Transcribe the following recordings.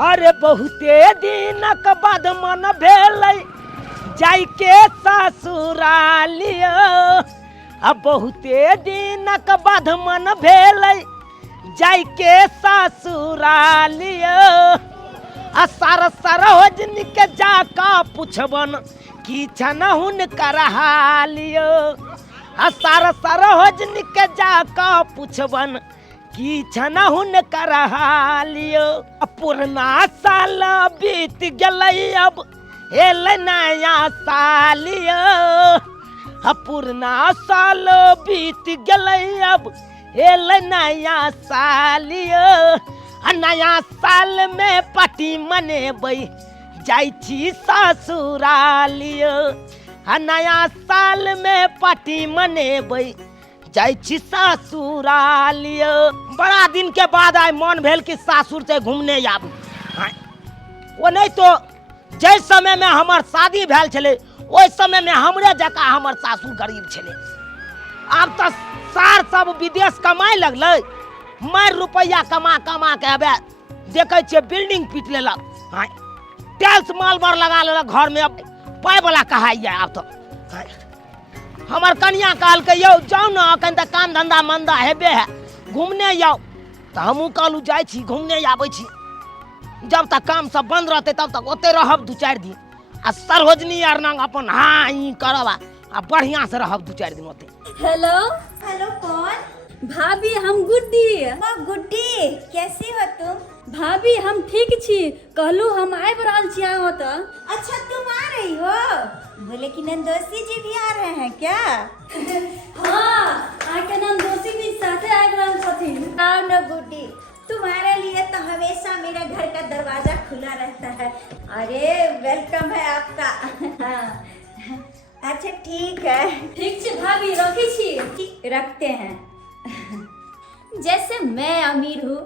अरे बहुते दिनक बाद मन भेल जाइके ससुरालियो। अब बहुते दिनक बाद मन भेल जाइके ससुरालियो। सार सरोजन के जाका पुछबन की छन हुनकर हालियो। सार सरोजन के जाका पुछबन की छन हुनकर हालियो। पुरना साल बीत गलई अब एल नया सालियो। पुरना साल बीत गलई अब एल नया सालियो। नया साल में पार्टी मनेबै जाइ छी ससुरालियो। नया साल में पार्टी मनेबै जाइ छी ससुरालियो। बड़ा दिन के बाद आइ मन भेल कि सासुर से घूमने आबू। वो नहीं तो जै समय में हमर शादी भेल छले ओइ समय में हमरे जका हमर सासुर गरीब छले। अब तो सार सब विदेश कमाए लगलै। मार रुपया कमा कमा के अब देखे छे बिल्डिंग पीट लेलक। टाइल्स मार्बल लगा लेलक घर में। अब पाय वाला कहाइए। अब तो हमर कन्या कहल के यौ जाओ ना अखन तक काम धंधा मंदा हेबे है घूमने जाओ। तो हमहूँ कहलू जाइ छी घूमने आबै छी। जब तक काम सब बंद रहते तब तक ओते रहब 2-4 दिन। आ सरोजनी आर नंग अपन हाँ ई करब आ बढ़िया से रहब 2-4 दिन ओते। हेलो हेलो कौन? भाभी हम गुड्डी। गुड्डी कैसी हो तुम? भाभी हम ठीक छी। कहलू हम आबि रहल छी अहाँ ओतऽ। अच्छा तुम आ रही हो? बोले कि नंदोसी जी भी आ रहे हैं क्या? हाँ आके नंदोसी भी साथे आबि रहल छथिन। आओ न गुड्डी, तुम्हारे लिए तो हमेशा मेरा घर का दरवाजा खुला रहता है। अरे वेलकम है आपका। अच्छा ठीक है। ठीक छी भाभी रखी छी। रखते हैं। जैसे मैं अमीर हूँ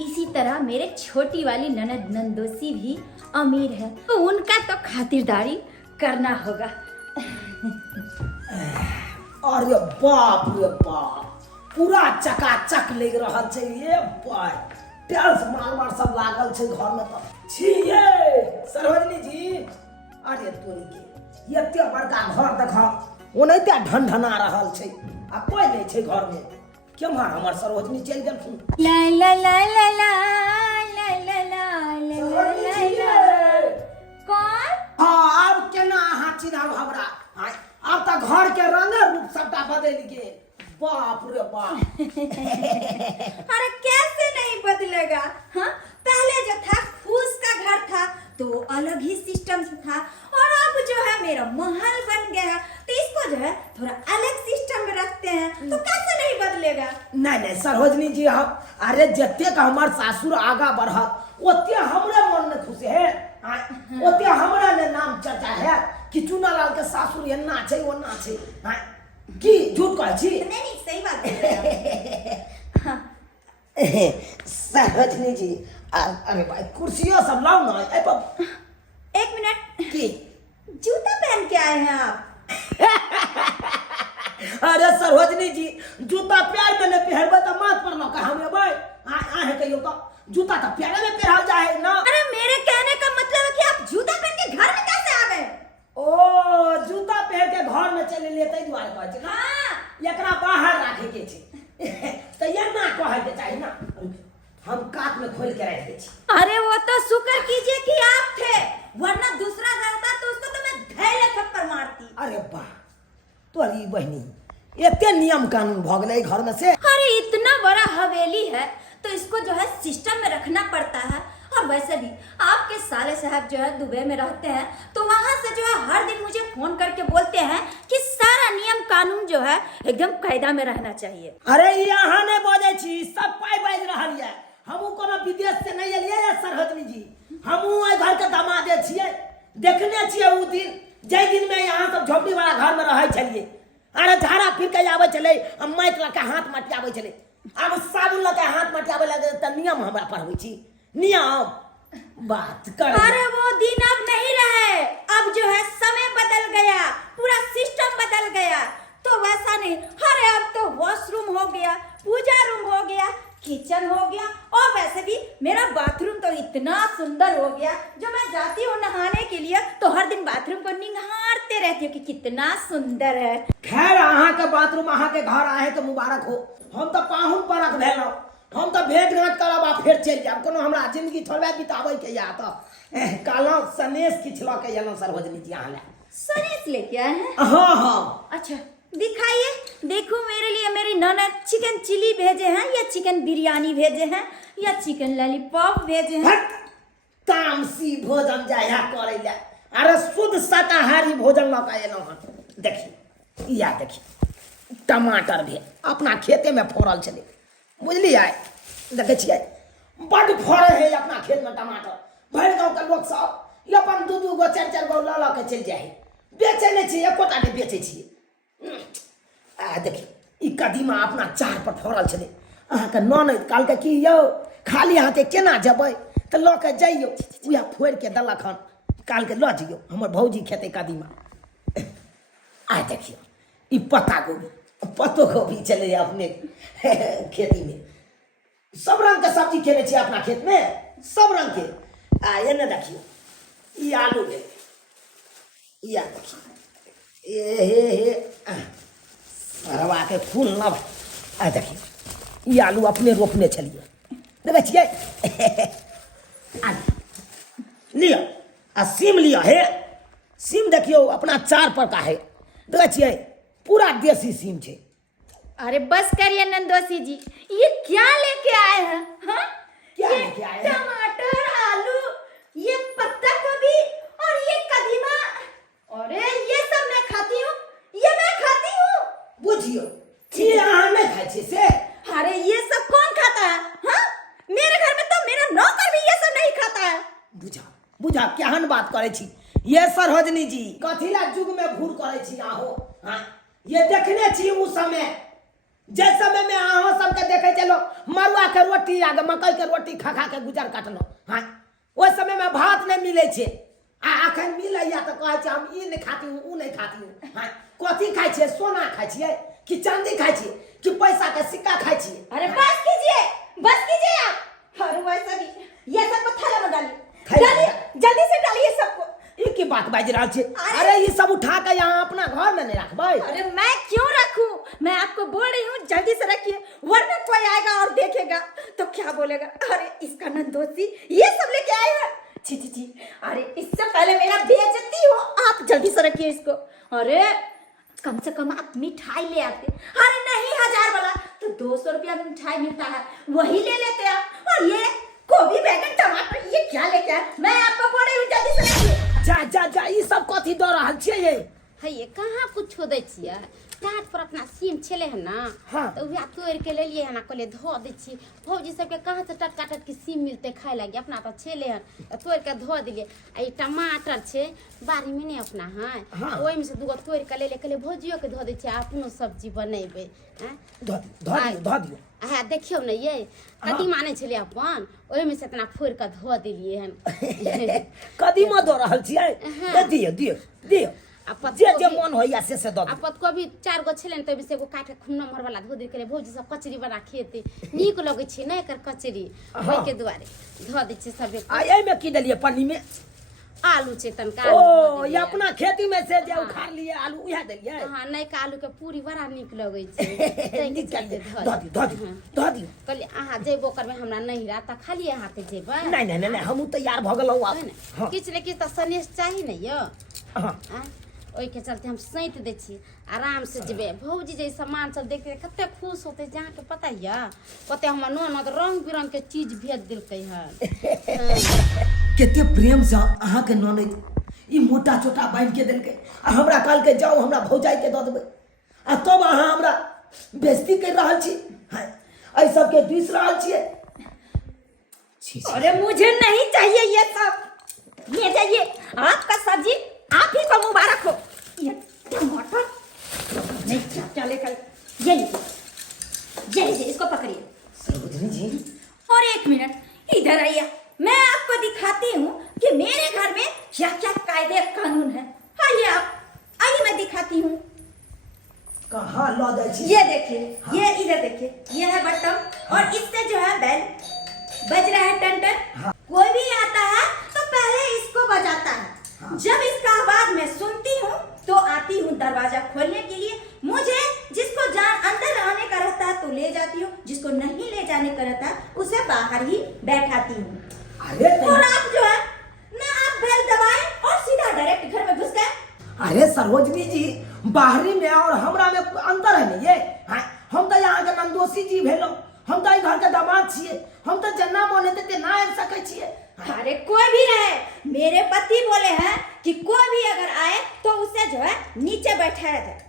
इसी तरह मेरे छोटी वाली ननद नंदोसी भी अमीर है, तो उनका तो खातिरदारी करना होगा। अरे बाप रे बाप पूरा चकाचक लग रहा छे ये भाई। टाइल्स मार्बल सब लागल छे घर में। तो छी ये सरोजनी जी अरे तोरी के एते बड़का घर देखा ओनैते ढनढना रहल छे आ कोई नहीं छे घर में। केम्हर हमर सरोजनी चल गेलखिन। ला ला ला ला ला ला ला ला ला। कौन? हाँ अब केना अहाँ चिन्हब हमरा। अब तो घर के रंग रूप सबटा बदल गेल। बाप रे बाप। अरे कैसे नहीं बदलेगा? हाँ पहले जो था फूस का घर था तो अलग ही सिस्टम था, और अब जो है मेरा महल बन गया है तो इसको जो है थोड़ा अलग सिस्टम में रखते हैं, तो कैसे नहीं बदलेगा? नहीं नहीं सरोजनी जी हम अरे जते का हमार सासुर आगा बढ़त ओते हमरे मन में खुश है। ओते हमरा ने नाम चर्चा है कि चुनालाल के सासुर एना छै ओना छै। की झूठ कहै छी? नहीं सही बात है। सरोजनी जी अरे भाई कुर्सियों सब लाओ ना। एक मिनट, की जूता पहन के आए हैं आप? अरे सरोजनी जी जूता पैर में नहीं पहनबे तो माथ पर ना हम भाई आहे कहियो तो जूता तो पैर में पहनाल जाए ना। अरे मेरे कहने का मतलब है कि आप जूता पहन के घर में कैसे आ गए? ओ जूता पहन के घर में चले लेते द्वारे कहै छै ना। हाँ एकरा बाहर राखे के छै तो ये ना कहै के चाहिए ना। हम काट में खोल के रख दे छी। अरे वो तो शुक्र कीजिए कि आप थे, वरना दूसरा रहता तो उसको तो मैं धैले थप्पड़ मारती। अरे वाह तोरी बहनी एते नियम कानून भ गेलै घर में से। अरे इतना बड़ा हवेली है तो इसको जो है सिस्टम में रखना पड़ता है। और वैसे भी आपके साले साहब जो है दुबई में रहते हैं तो वहां से जो है हर दिन मुझे फोन करके बोलते हैं कि सारा नियम कानून जो है एकदम कायदा में रहना चाहिए। अरे यहाँ नहीं बजे छी सब पाई बाज रहल है। हमू कोनो विदेश से नहीं एलिए है सरोजनी जी। हमू ए घर के दामादे छिए। देखने छिए उ दिन जै दिन में यहाँ सब झोपड़ी वाला घर में रहे छलिए। अरे झाड़ा फिर के आवे चले माइक लके हाथ मटियावे चले। अब साबुन लके हाथ मटियावे लगे त नियम हमरा पढ़बै छी। नियम बात कर। अरे वो दिन अब नहीं रहे, अब जो है समय बदल गया, पूरा सिस्टम बदल गया। तो वैसा नहीं, अरे अब तो वॉशरूम हो गया, पूजा रूम हो गया, किचन हो गया, और वैसे भी मेरा बाथरूम तो इतना सुंदर हो गया, जो मैं जाती हूँ नहाने के लिए तो हर दिन बाथरूम को निहारते रहती हूँ कि कितना सुंदर है। खैर अहाँ के बाथरूम अहाँ के घर आए तो मुबारक हो। हम तो पाहुन परख भेलौं, हम तो भेंट घाट करब आ फेर चलि जायब। कोनो हमरा जिंदगी थोड़बे बिताबै के या तो कहलौं सनेश किछ लऽ के एलौं सरोजनी जी अहाँ ले। सनेश लेके आए हैं? हाँ हाँ। अच्छा दिखाइए, देखो मेरे लिए मेरी ननद चिकन चिली भेजे हैं या चिकन बिरयानी भेजे हैं या चिकन लॉलीपॉप भेजे हैं। तामसी भोजन जाया करे ले, अरे शुद्ध शाकाहारी भोजन लऽ के एलौं हन। देखिए या देखिए टमाटर भी अपना खेते में फड़ल छलै, बुझलिए? देखै छियै बड़ फड़े है अपना खेत में टमाटर। भरि गाँव के लोग सब अपन 2-2 गो 4-4 गो लऽ के चलि जाइ है, बेचे नहीं छियै, एकोटा नहीं बेचे छियै। देखिए ई कदीमा अपना चार पर फड़ल छलै। अहाँके ननद कहलकै कि यौ खाली हाथे केना जेबै, तऽ लऽ के जइयौ। उएह फोड़ि के देलक हन, कहलकै लऽ जइयौ हमर भौजी खेतै कदीमा। देखियौ ई पत्ता गोभी, पत्तो गोभी चलै अपने खेती में। सब रंग के सब्जी खेने छियै अपना खेत में, सब रंग के। एने देखियौ ई आलू भेल, या देखियौ हे सरवा के फूल नब। देखियौ ई आलू अपने रोपने छलिए, देखै छियै? लिअ आ सीम लिअ हे, सीम देखियो अपना 4 पर का है, देखै छियै पूरा देसी सीम छै। अरे बस करिए नंदोसी जी, ये क्या लेके आए हैं? हाँ? क्या लेके आए हैं? टमाटर, आलू, ये पत्ता गोभी और ये कदीमा। अरे ये सब मैं खाती हूँ, ये मैं खाती हूँ। बुझियो ये अहाँ नहीं खाइ छी से? अरे ये सब कौन खाता है? हाँ? मेरे घर में तो मेरा नौकर भी ये सब नहीं खाता है। बुझा बुझा केहन बात करे छी ये सरोजनी जी, कथिला युग में भूर करे छी आहो। हाँ ये देखने छी उस समय, जे समय में अहाँ सबके देखे चलो मरुआ के रोटी या मकई के रोटी खा खा के गुजर काटलो। हाँ ओहि समय में भात नहीं मिले छे, अखन मिलैया तो कहे छी हम ई नहीं खाती हूँ ऊ नहीं खाती हूँ। हाँ कथी खाइ छियै? सोना खाइ छियै कि चांदी खाइ छियै कि पैसा के सिक्का खाइ छियै? अरे बस कीजिए, बस कीजिए आप। और वैसे भी ये सब को थैला में डालिए, जल्दी से डालिए सबको। ई की बात बाज रहा छे? अरे ये सब उठा के यहाँ अपना घर में नहीं रखबै। अरे मैं क्यों रखूं? मैं आपको बोल रही हूँ जल्दी से रखिए, वरना कोई आएगा और देखेगा तो क्या बोलेगा? अरे इसका नंदोसी ये सब लेके आए हैं। छी छी छी, अरे इससे पहले मेरा बेइज्जती हो, आप जल्दी से रखिए इसको। अरे कम से कम आप मिठाई ले आते। अरे नहीं 1000 वाला तो 200 रुपया में मिठाई मिलता है, वही ले लेते आप। और ये गोभी, बैगन, टमाटर ये क्या लेके आए? मैं आपको बोल रही हूँ जल्दी से रखिए। जा जा जा ई सब कथी दऽ रहल छियै ये? है ये कहाँ कुछ दे छियै? टाट पर अपना सीम छले है ना, हाँ। तो वह तोड़ के ले लिए है ना, कहले धो दे छी। भौजी सबके कहाँ से टटका टटकी सीम मिलते खाए लगे, अपना तो छले है तोड़ के धो दिलिए। आ ई टमाटर छे बारी में नहीं अपना है, हाँ। ओहि में से दूगो तोड़ के ले ले, कहले भौजियो के धो दे छी, अपनो सब्जी बनेबे। धऽ दियो। हाँ देखियो न ये कदीमा नहीं छले अपन, ओहि में से इतना फोड़ के धो दिलिए हन। कदीमा दऽ रहल छियै? दियो दियो दियो, जे जे मन होइया से दऽ दियो। आपत को भी 4 गो छले तो से को काट के खुन्ना मर वाला धो दे के भौजी सब कचरी बना खेते नीक लगे छै नै एकर कचरी, ओइ के दुआरे धो दे छै सबे। आ एहि में की देलिए पन्नी में? आलू छै तनका। ओ ये अपना खेती में से जे उखाड़ लिए आलू उहे देलिए? हां नै का आलू के पूरी बड़ा नीक लगे छै। निकल दे, धऽ दियो। कहली अहाँ जेबो करबे हमरा नहीं रहा त खाली हाथे जेबे? नहीं नहीं नहीं हमहू तैयार भ गेलौ आब। हां किछ ले किछ त सनेश चाही नै यो। हां ओइ के चलते हम सैत दे छी, आराम से जेबे। भौजी जे सामान सब देखते कते खुश होते, जहाँ के पता है कते हमर ननद रंग बिरंग के चीज भेज दिलकै है। कते प्रेम से अहाँ के ननद ई मोटा छोटा बांध के देलकै, आ हमरा कहलकै जाओ हमरा भौजाई के दऽ देबै, आ तब अहाँ हमरा बेइज्जती कर रहल छी। हां एहि सब के दूस रहल छियै। अरे मुझे नहीं चाहिए ये सब, ये जाइए आपका सब्जी आप ही को मुबारक हो। ये टमाटर नहीं क्या लेकर ये लीजिए, इसको पकड़िए। सरोजनी जी और 1 मिनट इधर आइए, मैं आपको दिखाती हूँ कि मेरे घर में क्या क्या कायदे कानून है। आइए आप, आइए मैं दिखाती हूँ। कहाँ लऽ जाइ छी? ये देखिए, ये इधर देखिए, ये है बटन, और इससे जो है बाहरी में और हमरा में अंतर है नहीं ये। हाँ, हम तो यहाँ के नंदोसी जी भेलो, हम तो घर के दामाद छिए, हम तो जन्ना बोले थे ना आ सके छिए। अरे कोई भी रहे, मेरे पति बोले हैं कि कोई भी अगर आए तो उसे जो है नीचे बैठाया जाए।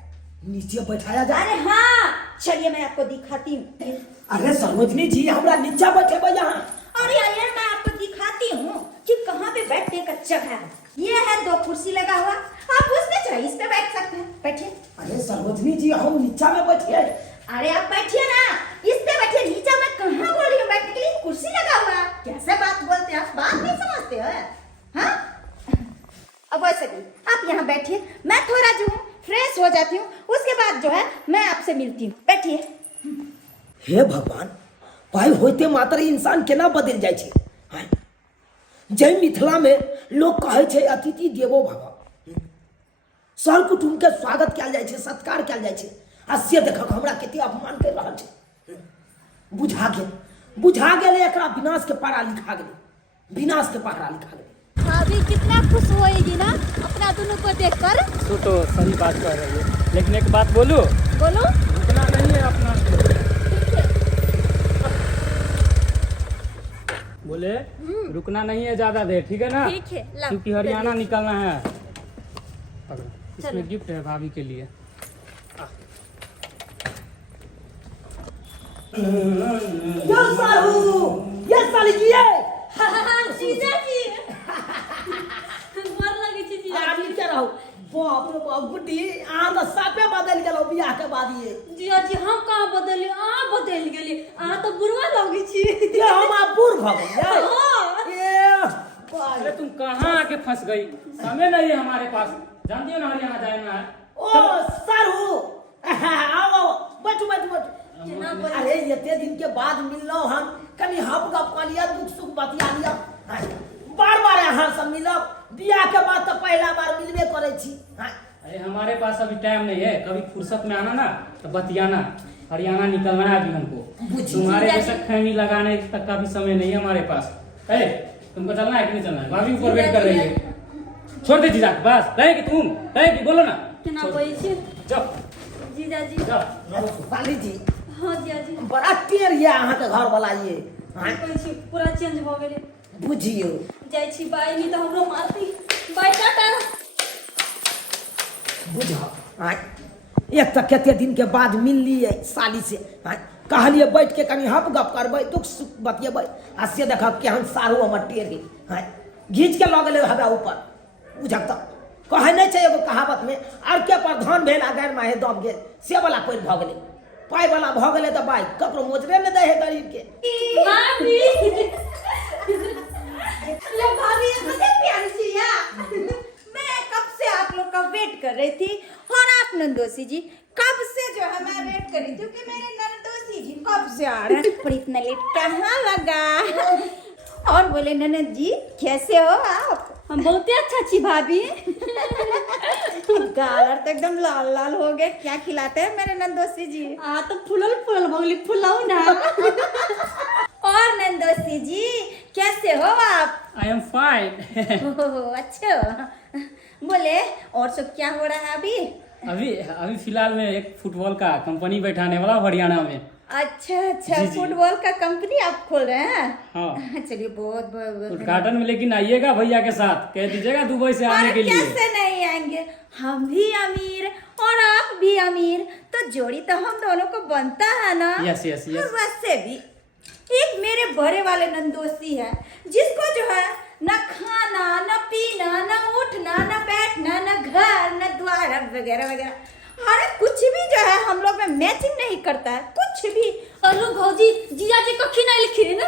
नीचे बैठाया जाए? अरे हाँ, चलिए मैं आपको दिखाती हूँ। अरे सरोजनी जी हमरा नीचे बैठे यहाँ। अरे यार मैं आपको दिखाती हूँ कि कहाँ पे बैठने का जगह है। ये है 2 कुर्सी लगा हुआ, आप उसमें चाहे इस पे बैठ सकते हैं, बैठिए। अरे सरोजनी जी हम नीचा में बैठिए। अरे आप बैठिए ना, इस पे बैठिए, नीचे मैं कहाँ बोल रही हूँ बैठने के लिए, कुर्सी लगा हुआ। कैसे बात बोलते हैं आप, बात नहीं समझते हो? हाँ, अब वैसे भी आप यहाँ बैठिए, मैं थोड़ा जो हूँ फ्रेश हो जाती हूँ, उसके बाद जो है मैं आपसे मिलती हूँ, बैठिए। हे भगवान, भाई होते मात्र इंसान केना बदल जाए छे। हाँ? जय मिथिला में लोग कहे छे अतिथि देवो भव, सर कुटुम्ब के स्वागत कयल जाय छे, सत्कार कयल जाय छे। आ से देखक हमरा कते अपमान कर रहल छे। बुझा गेल एकरा विनाश के पारा लिखा गेल, विनाश के पारा लिखा गेल। भाभी कितना खुश होएगी ना अपना दोनों को देखकर। तो सही बात कर रही है, लेकिन एक बात बोलूं, बोलो। रुकना नहीं है अपना। बोले रुकना नहीं है ज्यादा देर, ठीक है ना? ठीक है, ला। क्योंकि हरियाणा निकलना है। इसमें गिफ्ट है भाभी के लिए। यो साहू, ये साली जी है। जीजा जी गोर लगे छी जीजा आदमी जी। के रहू। बाप रे बाप गुड्डी, आ तो सापे बदल गेलो बियाह के बाद ये। जीजा जी हम कहाँ बदलिए, अहाँ बदल गेली, अहाँ तो बुढ़वा लगे छी। ये हम आप बूढ़ भ गए। हाँ। ये अरे तुम कहाँ आके फंस गई? समय नहीं है हमारे पास, जानती हो ना हरियाणा जाना है। ओ सारू, आओ बैठो बैठो बैठो। केना बोल- अरे इतने दिन के बाद मिललो हम, कनी हप गप कलिया, दुख सुख बतिया लिया। बार बार यहाँ सब मिलब, बियाह के बाद तो पहला बार मिलबे करे छी। अरे हमारे पास अभी टाइम नहीं है, कभी फुर्सत में आना ना तो बतियाना। हरियाणा निकलना है अभी हमको, तुम्हारे जैसा खैनी लगाने तक का भी समय नहीं है हमारे पास। तुमको चलना है कि नहीं चलना है? भाभी ऊपर वेट कर रही है। छोड़ दे जीजा, बस रहेगी तुम, रहेगी, बोलो ना। केना बोलै छी जाओ जीजा जी। जाओ। साली जी हाँ जीजा जी। बड़ा टेर ये अहाँ के घर वाला ये। कहै छी पूरा चेंज भ गेलै। बुझियो जाइ छी बाई, नहीं तो हमरो मारती। बाई टाटा। बुझ एक तो केते दिन के बाद मिल लिए साली से। कहलिए बैठ के कनी हप गप करबै, दुख सुख बतियेबै। आ से देखब केहन सारू हमर टेर गेल, घींच के लऽ गेलै हवा ऊपर। बुझक तऽ कहे नहीं छै एगो कहावत में, आर के पर धन भेल आ गैर माहे दब गेल, से वाला कोई भऽ गेलै। पाई वाला भऽ गेलै तऽ बाई ककरो मोजरे नहि दै है गरीब के। भाभी ये भाभी मुझे प्यारी सी यार। मैं कब से आप लोग का वेट कर रही थी, और आप नंदोसी जी कब से जो है मैं वेट कर रही थी कि मेरे नंदोसी जी कब से आ रहे हैं, पर इतना लेट कहाँ लगा। और बोले ननद जी कैसे हो आप? हम बहुते अच्छा छी भाभी। गाल तो एकदम लाल लाल हो गए, क्या खिलाते हैं मेरे नंदोसी जी? आ तो फुलल फुलल भगली, फुलाऊ ना। और नंदोसी जी कैसे हो आप? I am fine. अच्छा बोले और सब क्या हो रहा है अभी? अभी फिलहाल में एक फुटबॉल का कंपनी बैठाने वाला हरियाणा में। अच्छा अच्छा, जी, जी। फुटबॉल का कंपनी आप खोल रहे हैं? हाँ, चलिए बहुत बहुत उद्घाटन में लेकिन आइएगा भैया के साथ, कह दीजिएगा दुबई से आने के लिए। कैसे नहीं आएंगे, हम भी अमीर और आप भी अमीर, तो जोड़ी तो हम दोनों को बनता है ना। Yes yes yes. और वैसे भी एक मेरे बड़े वाले नंदोसी है, जिसको जो है न खाना न पीना न उठना न बैठना न घर न द्वार वगैरह वगैरह, अरे कुछ भी जो है हम लोग में मैचिंग नहीं करता है, कुछ भी। अनु भौजी जीजा जी कखी नहीं लिखी ना।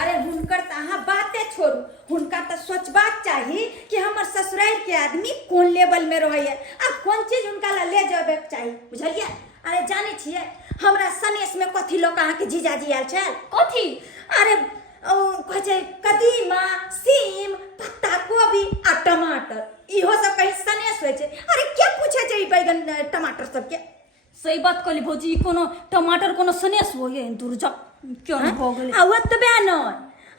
अरे हुनकर तहाँ बातें छोड़ू, हुनका तो सोचबाक चाहिए कि हमर ससुराल के आदमी कौन लेवल में रहे है, आ कौन चीज हुनका ला ले जाबे चाहिए, बुझलिए? अरे जाने छिए हमरा सनेश में कथी लोग अहाँ के जीजाजी आयल छल? कथी? अरे कहे छै कदीमा, सीम, पत्ता गोभी आ टमाटर, इहो सब कहीं सनेश होय छै। अरे क्या पूछे छै ई बैगन टमाटर सब के? सही बात कहली भौजी, कोनो टमाटर कोनो सनेश हो ये दूर जा क्यों हो गेले। आ ओतबे न,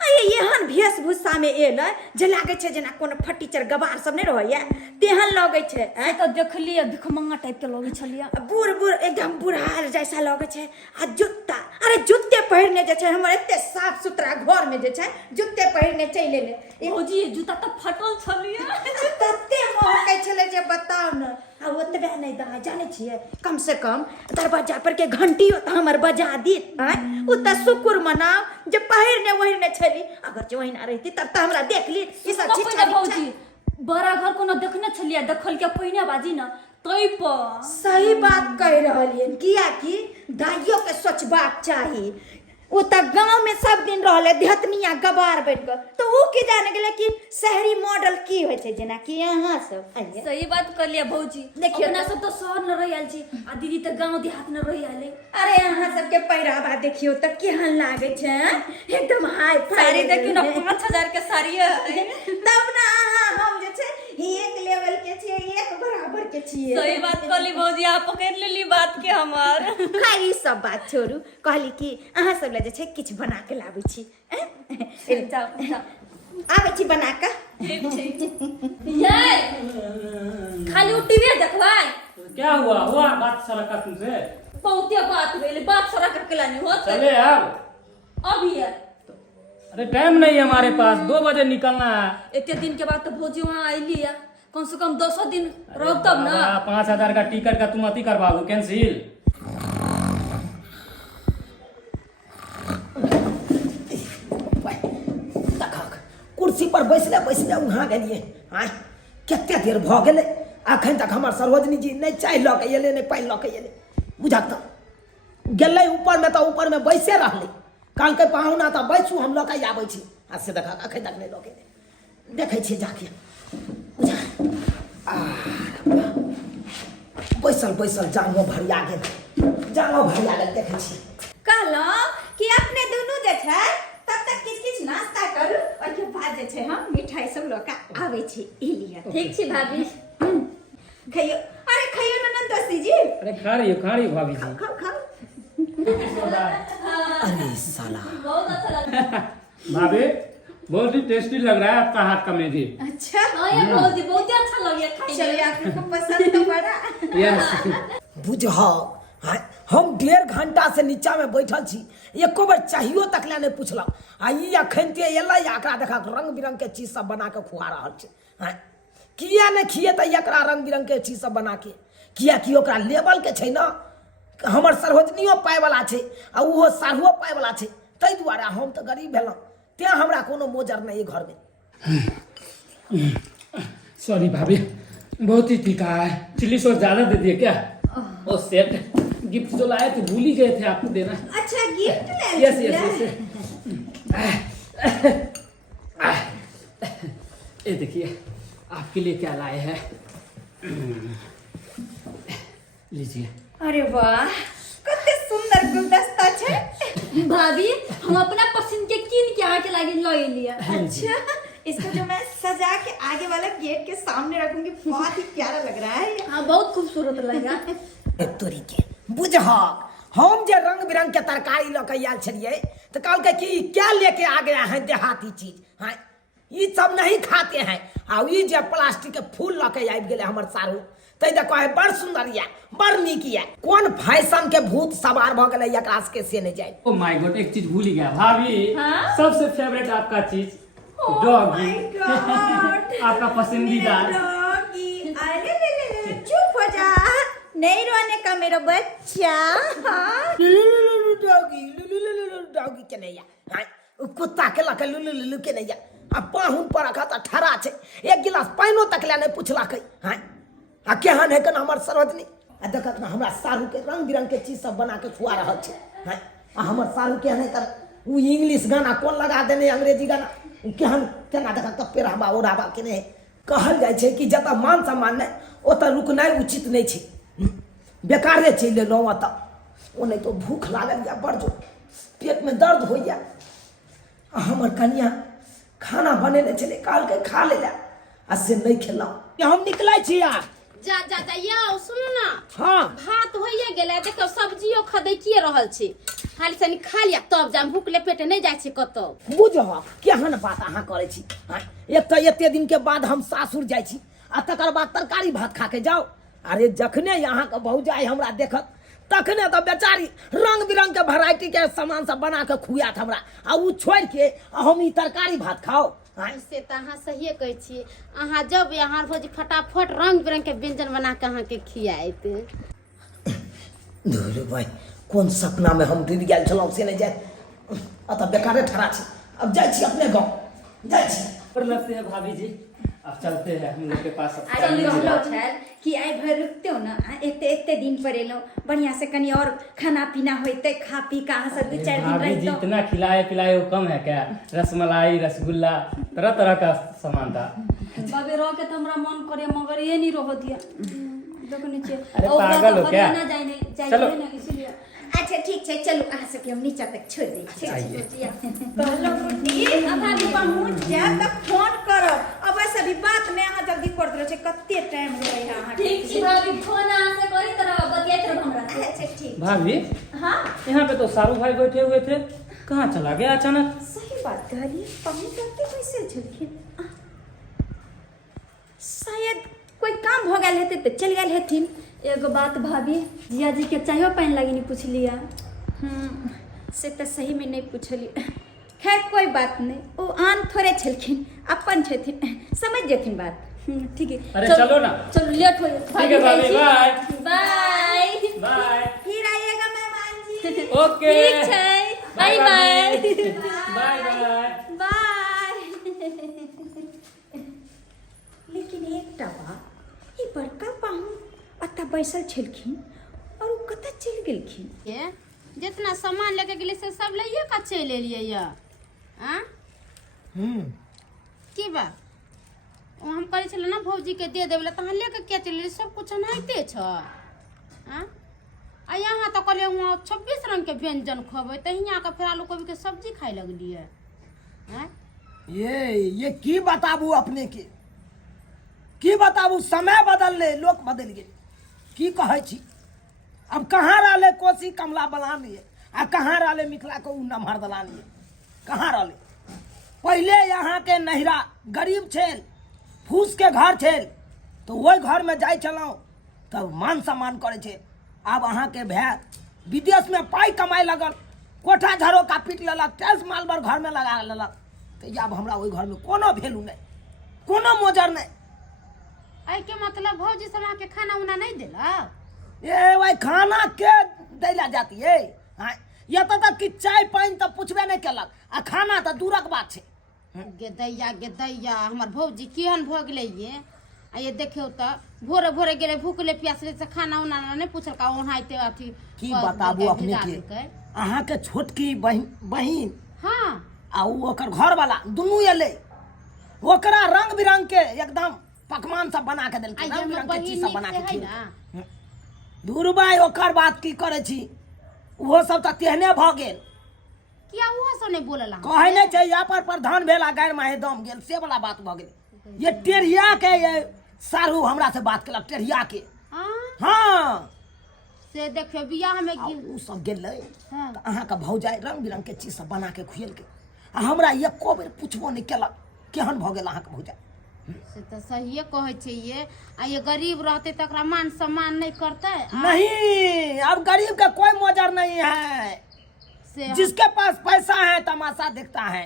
अये एहन वेशभूषा में एलै जे लागे छै जेना कोनो फटीचर गवार सब नहीं रहैया तेहन लगे छै। तो देखलिए भिखमंगा टाइप के लगे छलिए। बूढ़ बूढ़ एकदम बुढ़ार जैसा लगे छै। आ जूता अरे जूते पहिरने जे छै हमर एते साफ सुथरा घर में जे छै जूते पहिरने चलि एलै। भौजी जूता तो फटल छलिए। तते महकै छलै जे बताउ न। आ ओतबे नहीं दहा जाने छिए कम से कम दरवाजा पर के घंटी हमर बजा दी उ त शुक्र मनाओ जे पहिरने वहिरने छली। अगर जे वहिना रहती तब त हमरा देख ली ई सब चीज छली। भौजी बड़ा घर कोनो देखने छलिए देखल के पहिने बाजी न तई पर सही बात कह रहलियन किया कि दाइयो के सोचबाक चाही। वो त गांव में सब दिन रहले देहतनिया गबार बैठ कर तो वो की जाने गेले कि शहरी मॉडल की होय छै जेना कि यहाँ सब आइए। सही बात कर लिया भौजी। देखियो अपना सब तो शहर न रह आयल छी आ दीदी त गांव देहात न रह आले। अरे यहाँ सबके पहिरावा देखियो त केहन लागे छै एकदम हाई फाई। साड़ी देखियो ना 5000 के साड़ी है। तब ना हम जे छै एक लेवल के छिए एक बराबर के छिए। सही बात कहली भौजी आप पकड़ लेली बात के हमार। खाली सब बात छोड़ू कहली कि अहाँ सब ले जे छै किछ बना के लाबै छी। आबै छी बना के। ये खाली टीवी देखवाई क्या हुआ बात सारा का तुमसे? बहुते बात भेले बात सारा करके लानी होत चले अब अभी है। अरे टाइम नहीं है हमारे पास 2 बजे निकलना है। इतने दिन के बाद तो भौजी वहाँ आईली है कम से कम 200 दिन रहो तब ना। 5000 का टिकट का तुम अति करवाओ कैंसिल। कुर्सी पर बैसले बैसले वहाँ गेलिए आय कते देर भ गेले अखन तक हमर सरोजनी जी नहीं चाय ल के एले नहीं पानी ल के एले बुझत गेलै ऊपर में तो ऊपर में बैसे रहले काल के पाहुना त बैसू हम ल के आबै छी आ से देखा अखन तक नहीं ल के देखे छी जाके बुझा बैसल बैसल जांगो भरिया गेल देखे छी। कहलो कि अपने दोनों जे छै तब तक किछ नाश्ता करू और के बाद जे छै हम मिठाई सब ल के आबै छी ई लिया। ठीक छी भाभी खइयो अरे खइयो ननदोसी जी। अरे खा रही हो भाभी जी। खाओ खाओ। अरे साला बहुत अच्छा लगा। भाभी बहुत ही टेस्टी लग रहा है आपका हाथ का मेहंदी। अच्छा हां ये भौजी बहुत ही अच्छा लगे खाने चलिए आपको पसंद तो बड़ा। यस बुझ हम 1.5 घंटा से नीचा में बैठल छी एको बार चाहियो तक ले नहीं पूछल आ ई अखनते एलै एकरा देखा रंग बिरंग के चीज सब बना के खुआ रहल छै। किया नहीं खिएतै एकरा रंग बिरंग के चीज सब बना के किया कि ओकरा लेवल के छै ना हमर सरोजनियो पाय वाला छै आ उहो साढ़ुओ पाय वाला छै तै दुआरे हम तो गरीब भेलौं ते हमरा कोनो मोजर नहीं घर में। सॉरी भाभी बहुत ही तीखा है चिल्ली सॉस ज्यादा दे दिए क्या? ओ सेट गिफ्ट जो लाए थे भूल ही गए थे आपको देना। अच्छा गिफ्ट ले यस यस ये देखिए आपके लिए क्या लाए हैं लीजिए। अरे वाह कते सुंदर गुलदस्ता छै। भाभी हम अपना पसंद के किन के आके लागे ले लिया। अच्छा इसको जो मैं सजा के आगे वाला गेट के सामने रखूंगी बहुत ही प्यारा लग रहा है। हाँ बहुत खूबसूरत लगा। तोरी के बुझ हम जे रंग बिरंग के तरकारी ल के आयल छलिए तो कल के कि क्या लेके आ गया है देहाती चीज। हाँ ये सब नहीं खाते हैं आ ये जे प्लास्टिक के फूल ल के आबि गेले हमर सारू तै देखो है बड़ सुंदर या बड़ नीक या कौन फैशन के भूत सवार भ गेले एकरा के से नहीं जाए। ओ माय गॉड एक चीज भूल ही गया भाभी। हाँ? सबसे फेवरेट आपका चीज डॉगी आपका पसंदीदा डॉगी अरे ले चुप हो जा नहीं रोने का मेरा बच्चा। डॉगी के नहीं या कुत्ता के लके लुलु के नहीं या अब पाहुन पर रखा था ठहरा छे एक गिलास पानियो तक ले नहीं पूछला कई। हाँ आ केहन है कन हमर सरोजनी आ देखत ना हमरा सारू के रंग बिरंग के चीज सब बना के खुआ रहल छे। हाँ आ हमर सारू केहन है कर उ इंग्लिश गाना कौन लगा देने अंग्रेजी गाना केहन केना देखा त पेराबा ओराबा के नहीं कहल जाय छे कि जत मान सम्मान नहीं ओत रुकनाइ उचित नहीं छे बेकारे चले लो अत ओ नहीं तो भूख लागल या बड़ जो पेट में दर्द हो या हमर कन्या खाना बनेने चले काल के खा ले आ से नहीं खेला हम निकलै छी यार जा जा जा यो सुनु ना हाँ भात होइए गेलै देखो सब्जियो खदैकिए रहल छै खाली सनी खा लिया तब जा भूखले पेटे नहीं जाइ छै कतौ बुझह केहन बात अहाँ करे छी हाँ? एक तो एते दिन के बाद हम सासुर जाइ छी आ तकर बाद तरकारी भात खा के जाओ अरे जखने यहाँ के भौजाई हमरा देखत तखने तो बेचारी रंग बिरंग के वैरायटी के सामान सब बना के खुआत हमरा आ उ छोड़ के हम ई तरकारी भात खाओ हाँ? से तो अहाँ सहिए कहै छी अहाँ जब यहाँ भौजी फटाफट रंग बिरंग के व्यंजन बना के अहाँ के खियाइत धुर भाई कौन सपना में हम डूब गेल छलहुँ से नहीं जाए अतः बेकारे ठहरा छी अब जाए छी अपने गाँव जाए छी और लगते हैं भाभी जी अब चलते हैं हम लोग के पास अब आइ रहलो छल कि आइ भर रुकते हो ना एते दिन पर एलो बढ़िया से कनी और खाना पीना होते खा पी का अहाँ सब 2-4 दिन भाभी जी रहितो इतना खिलाए पिलाए वो कम है क्या रसमलाई रसगुल्ला तरह तरह का सामान था बाबे रह के तो हमरा मन करे मगर ये नहीं रह दिया देखो नीचे अरे पागल हो क्या ना जाने चलो। चाहिए ना इसीलिए अच्छा ठीक है चलो अहाँ सबके हम नीचा तक छोड़ दै छी कहलो गुड्डी भाभी पहुँच जा तब फोन करब अब ऐसे भी बात में अहाँ जल्दी कर दिलो छै कते टाइम हो गई अहाँ ठीक छी भाभी फोन अहाँ से करी तरह बतियात रह हमरा से। अच्छा ठीक भाभी हाँ यहाँ पे तो सारू भाई बैठे हुए थे कहाँ चला गया अचानक सही बात कहली पहुँच जाते कैसे छलखिन शायद कोई काम हो गया हेते तो चल गए हेथिन एगो बात भाभी जिया जी के चाहिए पहन लगी नहीं पूछ लिया से तो सही में नहीं पूछली खैर कोई बात नहीं वो आन थोड़े छलखिन अपन छथिन समझ जेथिन बात ठीक है अरे चलो ना चलो लेट हो ठीक है भाभी बाय बाय बाय फिर आइएगा मेहमान जी ओके ठीक है bye bye bye bye bye लेकिन एकटा बात ई बड़का पाहुन अतः बैसल छलखिन और वो कतऽ चलि गेलखिन ये जितना सामान लेके गेली से सब लइए का चलि एलियै य आ की बात हम कहै छलै ना भौजी के दे देबै तऽ अहाँ लेके क्या चलि एलियै सब कुछ अनाइते छ आ यहाँ तो कहलियै वहाँ 26 रंग के व्यंजन खबै तऽ हियाँ के फेर आलू कोबी के सब्जी खाए लगलियै हैं ये की बताबू अपने के की बताबू समय बदलले लोक बदल गेल की कहै छी अब कहाँ रहले कोसी कमला बलानी आ कहाँ रहले मिथिला को उ नमहर दलानी कहाँ रहले पहले यहाँ के नहिरा गरीब छेल फूस के घर छेल तो वही घर में जाय छलहुँ तब मान सम्मान करे छे अब अहाँ के भाई विदेश में पाई कमाए लगल कोठा झरोका पीट लेलक टाइल्स मार्बल घर में लगा लेलक तो अब हमरा ओहि घर में कोनो वैल्यू नहीं कोनो मोजर नहीं आई के मतलब भौजी सब अहाँ के खाना उना नहीं देला ये भाई खाना के दैला जाती है हाँ? ये तो तक कि चाय पानी तो पूछबे नहीं केलक आ खाना तो दूरक बात छे गे दैया हमर भौजी केहन भ गेलै ये आ ये देखियो त भोरे भोरे गेले भूखले प्यासले से खाना उना नहीं पूछल का ओनाइते अथी की बताबू अपने के अहाँ के छोटकी बहिन हाँ आ उ ओकर घर वाला दुनू एले ओकरा रंग बिरंग के एकदम पकवान सब बना के देलकै रंग बिरंग के चीज सब बना के खिलकै दूरबाई ओकर बात की करे छी वो सब त तेहने भ गेल किया वो सब नहीं बोलला कहे नहीं छै यहाँ पर प्रधान भेला गैर माहे दम गेल से वाला बात भ गेल ये टेढ़िया के ये सारू हमरा से बात केलक टेढ़िया के हाँ हाँ से देखियो बियाह में आ उ सब गेलै हाँ। त अहाँ के भौजाई रंग बिरंग के चीज सब बना के खुएलकै आ हमरा एको बेर पूछबो नहीं केलक केहन भ गेल अहाँ के भौजाई से तो सहिए कहै छै ये आ ये गरीब रहते तकरा मान सम्मान नहीं करते नहीं अब गरीब का कोई मोजर नहीं है से जिसके पास पैसा है तमाशा देखता है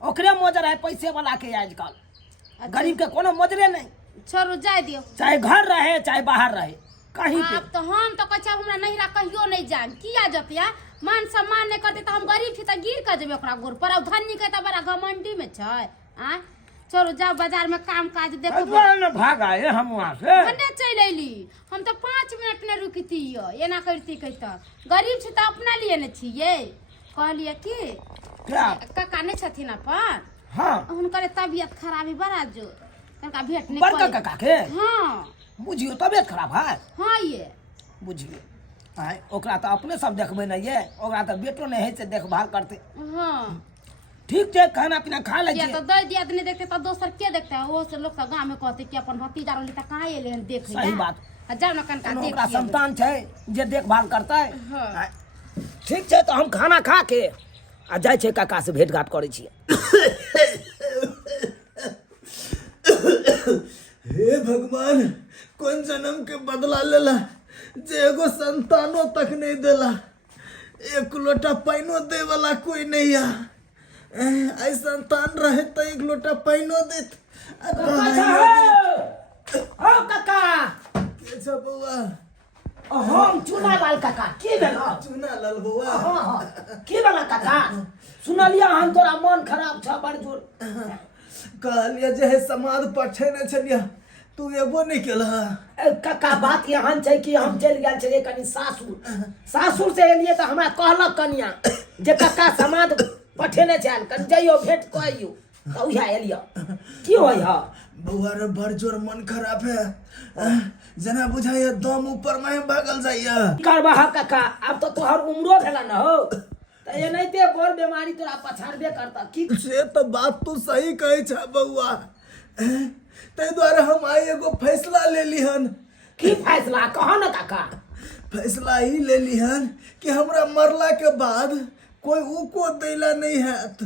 ओकरे मोजर है पैसे वाला के आजकल गरीब के कोनो मोजरे नहीं छोड़ू जाय दियो चाहे घर रहे चाहे बाहर रहे कहीं पे अब तो हम तो कहे हमरा नहिरा कहियो नहीं जान किया जतिया मान सम्मान नहीं करते तो हम गरीब छी त गिर के जेबे ओकरा गोर पर अब धनी के त बड़ा घमंडी में छै आ चलो जाओ बाजार में काम काज देखो न भाग आए हम वहाँ से कन्ने चल अयली हम तो 5 मिनट नहीं रुकती एना करती कहता गरीब छी तो अपना लिए न छिए कहलिए कि क्या काका नहीं छथिन अपन हाँ हुनकर तबियत खराबी बड़ा जो कनका भेंट नहीं बड़का कर काका के हाँ बुझियो तबियत खराब है हाँ ये बुझियो आय ओकरा तो अपने सब देखबे नहीं ये ओकरा तो बेटो नहीं है से देखभाल करते हाँ ठीक छै खाना पीना खा ले ये तो दे दिया नहीं देखते तो दोसर के देखते है वो से लोग सब गांव में कहते कि अपन भतीजा रहली त कहां एले हन देख सही बात जाओ न कनका देख ओकरा संतान छै जे देखभाल करतै हाँ। ठीक छै तो हम खाना खा के आ जाइ छै काका से भेंट घाट करै छियै हे भगवान कौन जन्म के बदला लेला जे एगो संतानो तक नहीं देला एक लोटा पाइनो दे वाला कोई नहीं है आई संतान रहे तो एक लोटा पाइनो देत ओ काका अच्छा बउआ हम चुना लाल काका की भेल चुना लाल बउआ हाँ की भेल काका सुनलिया हम तोरा मन खराब छ बड़ जोर कहलिया जे है समाज पठे न छलिया तू एबो नहीं केला काका बात यहाँ छै कि हम चल गेल छलिए कनी सासुर से एलिए तो हमरा कहलक कनिया जे काका समाद पठेने छल कनी जइयो भेंट कहियो तो उहा एलिया की होय ह बउआ रे बड़ जोर मन खराब है जना बुझाइए दम ऊपर में भागल जाइए करबा काका अब तो तोहर उम्रो भेला न हो त एनाइते बड़ बीमारी तोरा पछाड़बे करता की से तो बात तू सही कहे छ बउआ ते द्वारा हम आई एगो फैसला ले लिहन की फैसला कह न काका फैसला ही ले लिहन कि हमरा मरला के बाद कोई उको देला नहीं हैत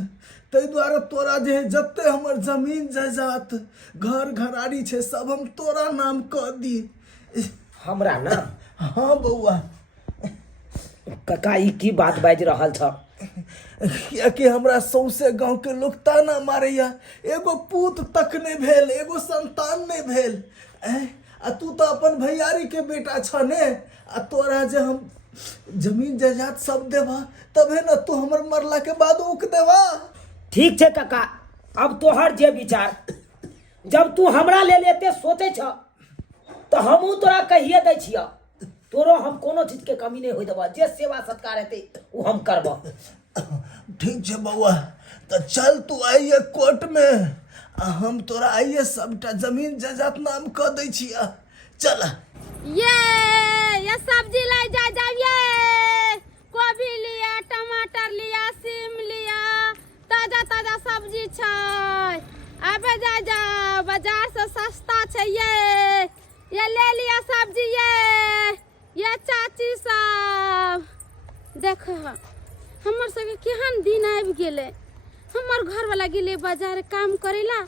ते द्वारा तोरा जे जत्ते हमर जमीन जायदाद घर घराड़ी छे सब हम तोरा नाम कह दी हमरा नाम हाँ बउआ काका ई की बात बाज रहल छ कि हमरा सौसे गांव के लोग ताना मारैया एगो पूत तक नहीं भेल एगो संतान नहीं भेल आ तू तो अपन भैयारी के बेटा छ ने आ तोरा जे हम जमीन जायदाद सब देवा तबे न तू हमर मरला के बाद उक देवा ठीक छै काका अब तोहर जे विचार जब तू हमरा ले लेते सोचे छ तो हमहू तोरा कहिए दै छिया तोरो हम कोनो चीज के कमी नहीं होई देबा जे सेवा सत्कार हेतै उ हम करबा ठीक छे बउआ तो चल तू आइए कोर्ट में आ हम तोरा आइए सबटा जमीन जायदाद नाम कह दै छिया चल ये सब्जी लाई जा जाइए गोभी लिया टमाटर लिया सीम लिया ताजा ताजा सब्जी छै आबे जा बाजार से सस्ता छै ये ले लिया सब्जी ये चाची सब देख हमर सबके केहन दिन आबि गेले हमर घर वाला गेले बाजार काम करेला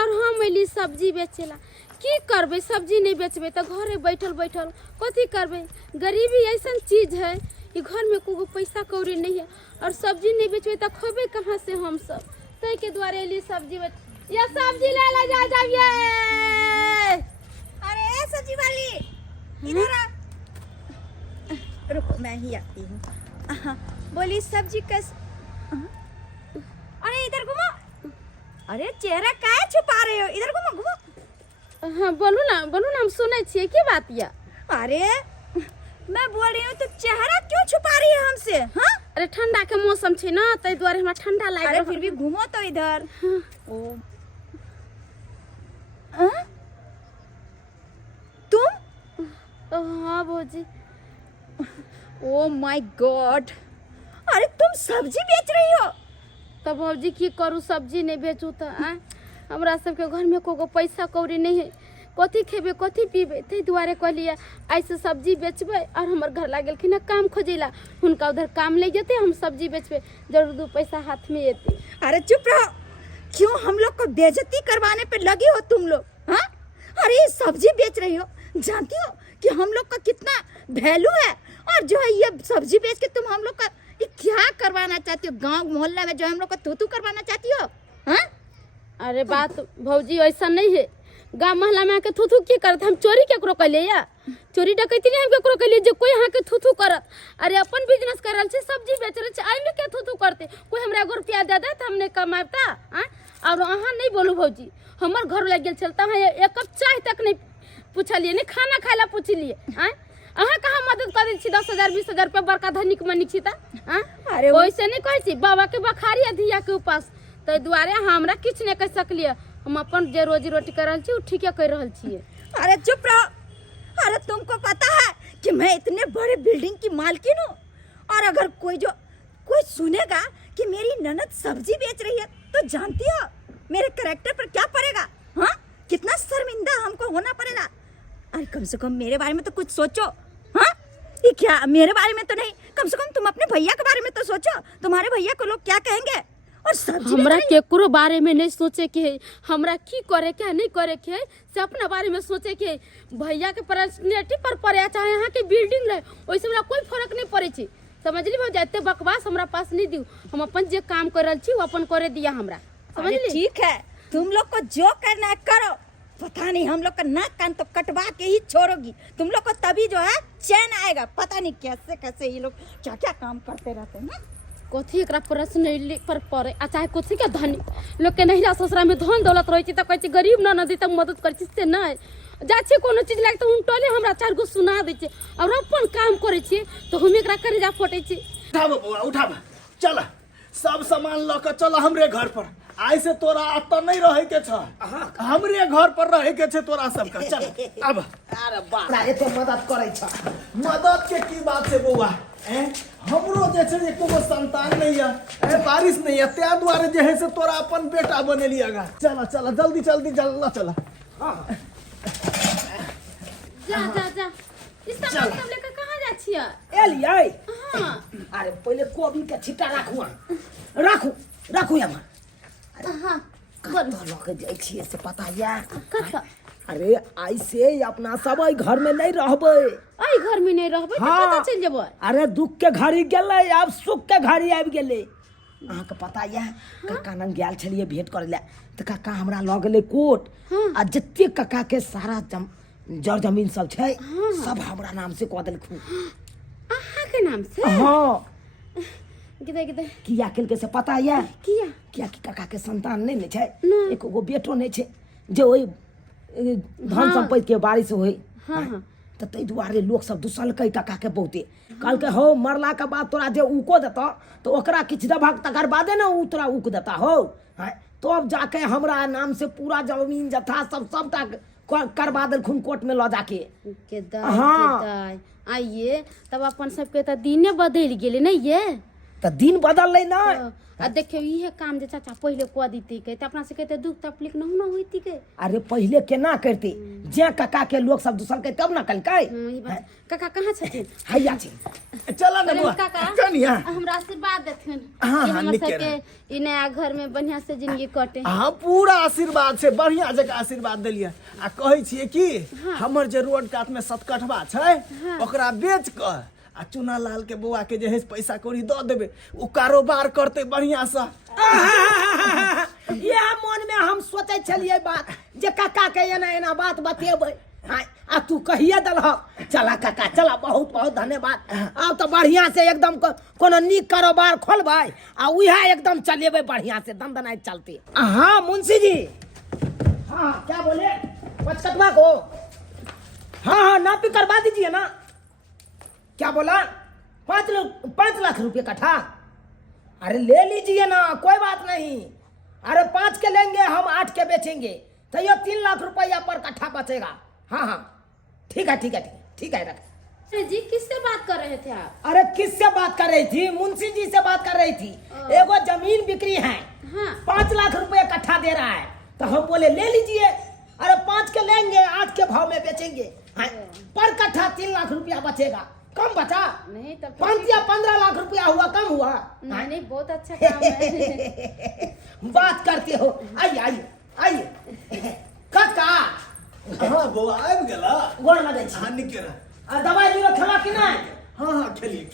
और हम एली सब्जी बेचेला की करबे सब्जी नहीं बेचबे तो घरे बैठल बैठल कथी करबे गरीबी ऐसन चीज है कि घर में कोई पैसा कौड़ी नहीं है और सब्जी नहीं बेचबे तो खेबे कहाँ से हम सब तै के द्वारे एली सब्जी बेच ये सब्जी ले जा जाइए अरे सब्जी वाली इधर आ रुको मैं ही आती हूँ बोली सब्जी कस अरे इधर घुमो अरे चेहरा काहे छुपा रहे हो इधर घुमो घुमो हाँ बोलू ना हम सुने छिए की बात या अरे मैं बोल रही हूँ तो चेहरा क्यों छुपा रही है हमसे हाँ अरे ठंडा के मौसम छै ना तै द्वारे हमरा ठंडा लाग अरे फिर भी घूमो तो इधर हाँ। ओ तुम हाँ भौजी ओ माय गॉड अरे तुम सब्जी बेच रही हो तो भौजी की करू सब्जी नहीं बेचू तो हमरा सबके घर में कोगो पैसा कौड़ी नहीं है कथी खेबे कथी पीबे तै दुआरे कहलिए ऐसे सब्जी बेचबे और हमर घर ला गेलखिन काम खोजेला हुनका उधर काम ले जेते हम सब्जी बेचबे जरूर दो पैसा हाथ में एते अरे चुप रहो क्यों हम लोग को बेइज्जती करवाने पे लगी हो तुम लोग हाँ अरे सब्जी बेच रही हो जानती हो कि हम लोग का कितना वैल्यू है और जो है ये सब्जी बेच के तुम हम लोग का ये क्या करवाना चाहती हो गांव मोहल्ला में जो हम लोग का थूथू करवाना चाहती हो हाँ अरे बात भौजी ऐसा नहीं है गांव मोहल्ला में आके थूथू की करत हम चोरी केकरो कइले या चोरी डकैती नहीं हम केकरो कइले जे कोई यहाँ के थूथू करत अरे अपन बिजनेस कर रहल छे सब्जी बेच रहल छे आई में के थूथू करते कोई हमरा 1 रुपया दे दे त हमने कमाबता और अहाँ नहीं बोलू भौजी हमर घर लग गेल चलता है एक कप चाय तक नहीं पूछलिए नहीं खाना खाइला पूछलिए अहाँ कहाँ मदद कर दी 10,000 20,000 रुपया बड़का धनिक मनी छी ता अरे वैसे नहीं कहे छी बाबा के बखारी है धिया के उपास तै दुआरे हमरा किछ नहीं कह सकलिए हम अपन जे रोजी रोटी कर रहल छी उ ठीके कर रहल छिए अरे चुप रहो अरे तुमको पता है कि मैं इतने बड़े बिल्डिंग की मालकिन हूँ और अगर कोई सुनेगा कि मेरी ननद सब्जी बेच रही है, तो जानती हो मेरे कैरेक्टर पर क्या पड़ेगा? हाँ, कितना शर्मिंदा हमको होना पड़ेगा। अरे कम से कम मेरे बारे में तो कुछ सोचो। हाँ, ये क्या मेरे बारे में तो नहीं, कम से कम तुम अपने भैया के बारे में तो सोचो। तुम्हारे भैया को लोग क्या कहेंगे? और सब्जी हमरा केकरो बारे में नहीं सोचे के है, हमरा की करे के नहीं करे के है, से अपना बारे में सोचे के है। भैया के पर्सनैलिटी पर पड़े चाहे यहाँ के बिल्डिंग रहे, ओइसे हमरा कोई फर्क नहीं पड़े छे। समझली भौजी? एते बकवास हमरा पास नहीं दियो, हम अपन जे काम कर रहल छी वो अपन करे दिया हमरा। समझली? ठीक है, तुम लोग को जो करना है करो। पता नहीं हम लोग का नाक कान तो कटवा के ही छोड़ोगी तुम लोग को, तभी जो है चैन आएगा। पता नहीं कैसे कैसे ये लोग क्या क्या काम करते रहते हैं। कथी एकरा पर्सनैलिटी पर पड़े आ चाहे कथी के धनी लोग के नहिरा ससुरा में धन दौलत रहे त कहै छै गरीब ननदी तक मदद कर छी से नहीं जा छी कोनो चीज लाग त उल्टले हमरा चार गो सुना दै छै और अपन काम करे छी तो हम एकरा करे जा फोटे छी। उठाब बउआ उठाब, चल सब सामान ल के चल हमरे घर पर। आई से तोरा अत नहीं रहे के छ, हमरे घर पर रहे के छ तोरा सबका। चल अब अरे बाप रे, एते मदद करे छ। मदद के की बात है बउआ? हमरो जे छै एको संतान नहीं है, बारिश नहीं है, त्या द्वारे जे है से तोरा अपन बेटा बनेलिएगा। चल चल जल्दी जल्दी चल चल। जा जा जा इस सामान सब लेकर कहां जा छियै? एलियै? हां अरे पहले कोबी के छिट्टा राखू, राखू राखू यहाँ। हां कत लके जाइ छियै से पता या? कत? अरे ऐसे अपना सब घर में नहीं रहबै। आई घर में नहीं रहबै त कत चल जेबै? अरे दुख के घड़ी गेलै, अब सुख के घड़ी आबि गेलै। अहाँ के पता या काका नंग गेल छलिए भेंट करे ले, त काका हमरा ल गेलै कोर्ट। आ जत्ते काका के सारा जर जमीन सब छै सब हमरा नाम से कह देलखू। अहाँ के नाम से? हाँ। किदे किदे किया केलकै से पता या? किया कि काका के संतान नहीं ने छै, नहीं। एको गो बेटो नहीं छै जे ओइ धन संपत्ति के बारिश होई। हाँ। त तै दुआरे लोग सब दुसलकै काका के बहुते। कहलकै हो मरला के बाद तोरा जे उको देता तो ओकरा किछ देबहक तकर बादे ना उ तोरा उक देता हो। तो अब जाके हमरा नाम से पूरा जमीन जथा सबटा करवा देलखुन कोर्ट में ल जाके। के दाई आइए तब अपन सबके त दिने बदल गेले नहीं ये? त दिन बदललै ना। आ देखियो इहे काम जे चाचा पहले क दीती के त अपना से कहते दुख तकलीफ न होना होती के। अरे पहले केना करते, जे काका के लोग सब दुसलकै तब ना कलकै। ई बात काका कहाँ छथिन? हैया छै। चला ना बुआ काका कनिया। हमरा आशीर्वाद देथिन हाँ, कि हाँ, हमर निके सबके ई नया घर में बढ़िया से जिंदगी कटे। हाँ पूरा आशीर्वाद से बढ़िया जगह आशीर्वाद देलिए। आ कहै छियै कि हमर जे रोड कात में सतकठवा छै ओकरा बेच क आ चुना लाल के बउआ के जे है पैसा कौड़ी द देबे, उ कारोबार करते बढ़िया सा। ये मन में हम सोचे छलिए बात जे काका के एना एना बात बतेबै। आ तू कहिए दलह। चला काका चला, बहुत बहुत धन्यवाद। अब तो बढ़िया से एकदम कोनो नीक कारोबार खोलबै आ उहे एकदम चलेबै बढ़िया से दंदनाई चलते। हाँ मुंशी जी। हाँ क्या बोले? पचकटवा को हाँ नापी करवा दीजिए ना। क्या बोला? 5 लाख रुपए कट्ठा? अरे ले लीजिए ना, कोई बात नहीं। अरे 5 के लेंगे हम, 8 के बेचेंगे तो ये 3 लाख रुपया पर कट्ठा बचेगा। हाँ हाँ ठीक है रख। अरे जी किससे बात कर रहे थे आप? अरे किससे बात कर रही थी? मुंशी जी से बात कर रही थी। एगो जमीन बिक्री है, 5 लाख रुपए कट्ठा दे रहा है तो हम बोले ले लीजिए। अरे 5 के लेंगे, 8 के भाव में बेचेंगे। पर कट्ठा 3 लाख रुपया बचेगा। कम बचा? नहीं तब 5 या 15 लाख रुपया हुआ, कम हुआ? नहीं बहुत अच्छा काम है। बात करते हो। आइए काका। हाँ बउआ आबि गेला। गोड़ लगे छी। हाँ निके रह। आ दवाई बीरो खेला कि नहीं? हाँ खेलिए।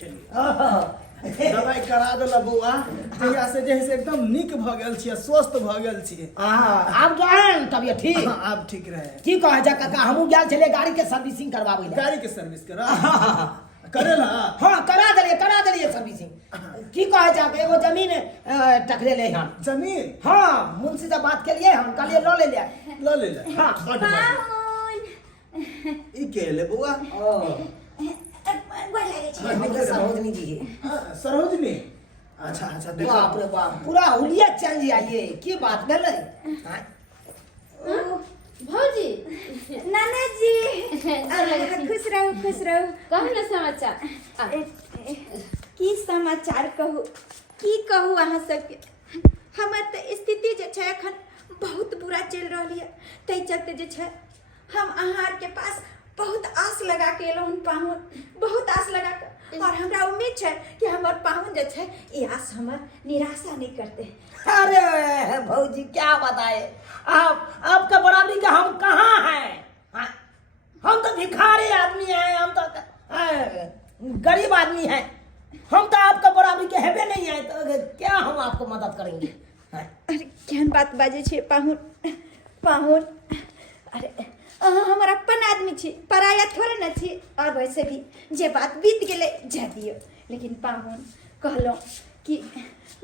दवाई करा देला बउआ, तहिया से जे है से एकदम निक भ गेल छियै, स्वस्थ भ गेल छियै। आब जो है तबियत ठीक? हाँ आब ठीक रहे। की कहे जा काका, हमहू गेल छले गाड़ी के सर्विसिंग करवावे ले। गाड़ी के सर्विस करा करेला? हाँ करा देलिए सर्विसिंग। की कहे जा एगो जमीन टकरे ले हम। जमीन? हाँ मुंशी से बात के लिए हम कहलिए लो ले ले। हाँ ई के ले बउआ? सरोजनी जी। सरोजनी? अच्छा देखो। बाप रे बाप, पूरा हुलिया चेंज आइए। की बात भेलै? भौजी नाना जी खुश रहो। कहू ना समाचार। की समाचार कहू? की कहू अहाँ सबके, हमर तऽ स्थिति जे छै एखन बहुत बुरा चलि रहल है। ताहि चलते जे छै हम अहाँ आरके पास बहुत आस लगा के एलहुँ हन पाहुन, बहुत आस लगा के, और हमरा उम्मीद है कि हमर पाहुन जे छै ये आस हमर निराशा नहीं करते। अरे भौजी क्या बताए, आपका बराबरी का हम कहाँ हैं? हाँ? हम तो भिखारी आदमी हैं, हम तो गरीब आदमी हैं, हम तो आपका बराबरी के हेबे नहीं है, तो क्या हम आपको मदद करेंगे? हाँ? अरे केहन बात बाजे छे पाहुन, पाहुन अरे अहाँ हमर अपन आदमी छी, पराया थोड़े न छी। और वैसे भी जे बात बीत गेले जा दियो, लेकिन पाहुन कहलहुँ कि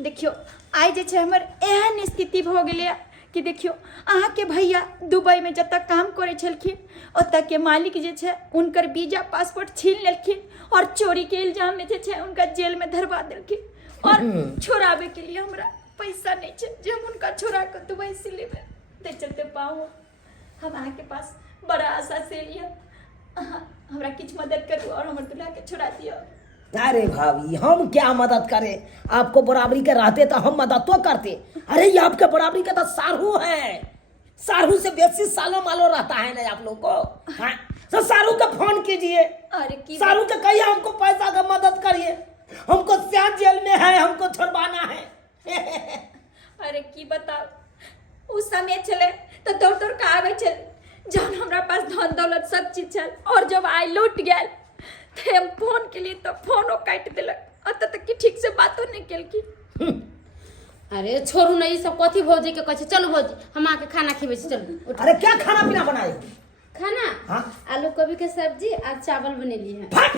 देखियो आइ जे छै हमर एहन स्थिति भऽ गेलै कि देखियो अहाँके भैया दुबई में जतऽ काम करै छलखिन ओतऽ के मालिक जे छै उनकर वीजा पासपोर्ट छीन लेलखिन और चोरी के इल्जाम में जे छै उनका जेल में धरवा देलखिन। और छोड़ाबे के लिए हमरा पैसा नहीं छै जे हम उनका छोड़ा के दुबई से लेबै। ते चलते पाहुन हम अहाँके पास बड़ा आशा से लिया, हमरा किछ मदद करू और हमर दुल्हा के छोड़ा दियो। अरे भाभी हम क्या मदद करें, आपको बराबरी के रहते तो हम मदद तो करते। अरे ये आपके बराबरी का तो सारू है, सारू से बेसी सालों मालो रहता है ना आप लोग को। हाँ? तो सारू का फोन कीजिए, अरे की सारू के कहिए हमको पैसा का मदद करिए, हमको सियान जेल में है, हमको छुड़वाना है। अरे की बताओ उस समय चले तो दौड़ दौड़ के आवे चल, जब हमरा पास धन दौलत सब चीज चल, और जब आई लूट गया तो हम फोन के लिए तो फोनो काट दिलक, अत तक कि ठीक से बातो नहीं केलकी। अरे छोड़ू ना ये सब कथी भौजी के कहे, चलो भौजी हम आके खाना खेबे छी, चलो। अरे क्या खाना पीना बनाए? खाना हाँ? आलू गोभी के सब्जी और चावल बनेली है। फट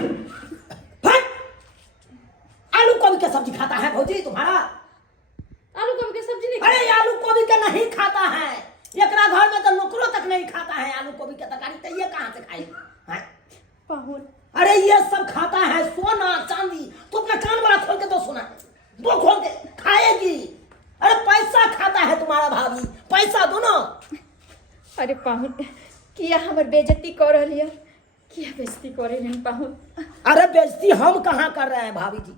फट, आलू गोभी का सब्जी खाता है भौजी तुम्हारा? आलू गोभी के सब्जी नहीं अरे आलू गोभी का नहीं खाता है, एकरा घर में तो नौकरों तक नहीं खाता है आलू गोभी का तरकारी, तो ये कहाँ से खाएगा? पाहुन अरे ये सब खाता है सोना चांदी, तो अपना कान बड़ा खोल के दो सुना, दो खोल के खाएगी। अरे पैसा खाता है तुम्हारा भाभी, पैसा दो ना। अरे पाहुन किया हमर बेइज्जती कर रही है, किया बेइज्जती कर रही है पाहुन? अरे बेइज्जती हम कहाँ कर रहे हैं भाभी जी?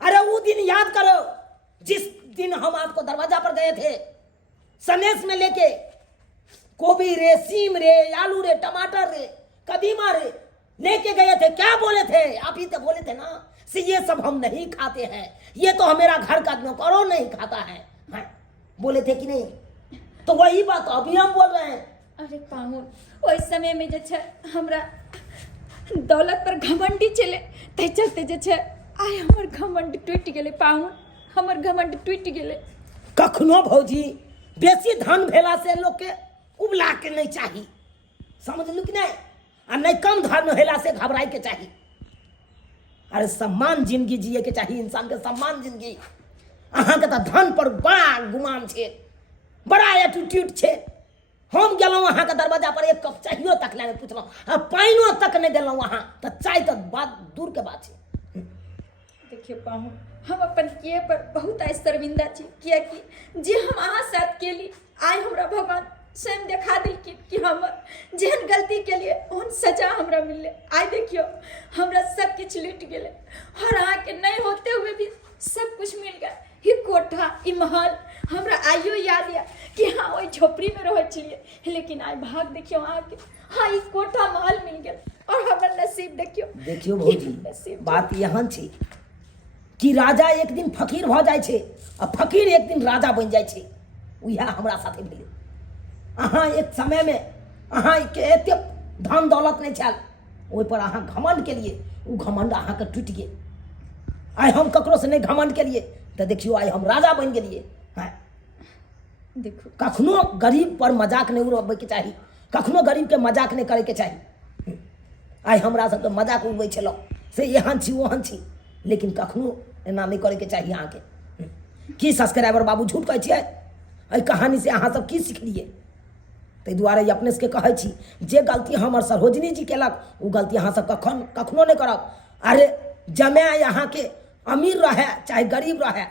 अरे वो दिन याद करो जिस दिन हम आपको दरवाजा पर गए थे सनेस में लेके, गोभी रे, सीम रे, आलू रे, टमाटर रे, कदीमा रे लेके गए थे, क्या बोले थे? आप ही तो बोले थे ना से ये सब हम नहीं खाते हैं, ये तो मेरा घर का नौकरों नहीं खाता है। हाँ? बोले थे कि नहीं? तो वही बात अभी हम बोल रहे हैं। अरे पाहुन उस समय में जे छै हमरा दौलत पर घमंडी चले, तै चलते जे छै आइ हमर घमंड टूट गेले पाहुन, हमर घमंड टूट गेले। कखनो भौजी बेसी धन भेला से लोग के उबला के नहीं चाहिए, समझलू कि नहीं? आ नहीं कम धन भेला से घबराई के चाहिए। अरे सम्मान जिंदगी जिए के चाहिए इंसान के, सम्मान जिंदगी। अहाँ के तो धन पर बड़ा गुमान छे, बड़ा एटीट्यूड छे। हम गेलहुँ अहाँ के दरवाजा पर एक कप चाहिए तक ले पूछलहुँ, आ पानियो तक नहीं देलहुँ वहाँ, तो चाय तो बात दूर के बात है। देखियो पाहुन हम अपन किए पर बहुत आई शर्मिंदा छी, कियाकि जे हम अहाँ साथ केली आइ हमरा भगवान स्वयं देखा दिलखिन कि हम जेहन गलती के लिए ओहन सजा हमरा मिलले। आइ देखियो हमरा सब कुछ लूट गेले, और अहाँ के नहीं होते हुए भी सब कुछ मिल गया। ही कोठा, ई महल हमरा आइयो याद या कि हाँ वही झोपड़ी में रहे छलिए, लेकिन आई भाग देखियो अहाँ के, हाँ ई कोठा महल मिल गया, और हमर नसीब देखियो। देखियो भौजी बात यहाँ छी कि राजा एक दिन फकीर भ जाय छे, आ फकीर एक दिन राजा बन जाय छे। उहा हमरा साथे भेलै। अहाँ एक समय में अहाँ के एते धन दौलत नहीं छल, ओहि पर अहाँ घमंड के लिए, वो घमंड अहाँ के टूट गेल। आइ हम ककरो से नहीं घमंड के लिए, तो देखियो आइ हम राजा बन गेलिए। हाँ? देखो कखनो गरीब पर मजाक नहीं उड़ाबे के चाहिए, कखनो गरीब के मजाक नहीं करे के चाहिए। आइ हमरा सबके मजाक उड़बै छलौ से यहाँ छी वहाँ छी, लेकिन कखनो एना नहीं करे के चाहिए। अहाँ के की सब्सक्राइबर बाबू झूठ कहै छियै? एहि कहानी से अहाँ सब की सिखलिए? ताहि दुआरे अपने सबके कहै छी, जे गलती हमर सरोजनी जी केलक ओ गलती अहाँ सब कखनो नहीं करब। अरे जमाए यहाँ के अमीर रहे चाहे गरीब रहे,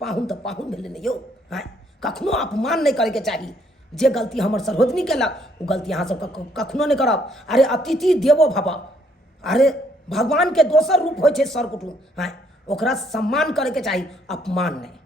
पाहुन तो पाहुन भेलै ने यौ। हाँ? कखनो अपमान नहीं करे के चाहिए। जे गलती हमर सरोजनी केलक वो गलती अहाँ सब कखनो नहीं करब। अरे अतिथि देवो भव, अरे भगवान के दोसर रूप होइ छै सर कुटुम। हाँ? ओकरा सम्मान करे के चाहिए, अपमान नहीं।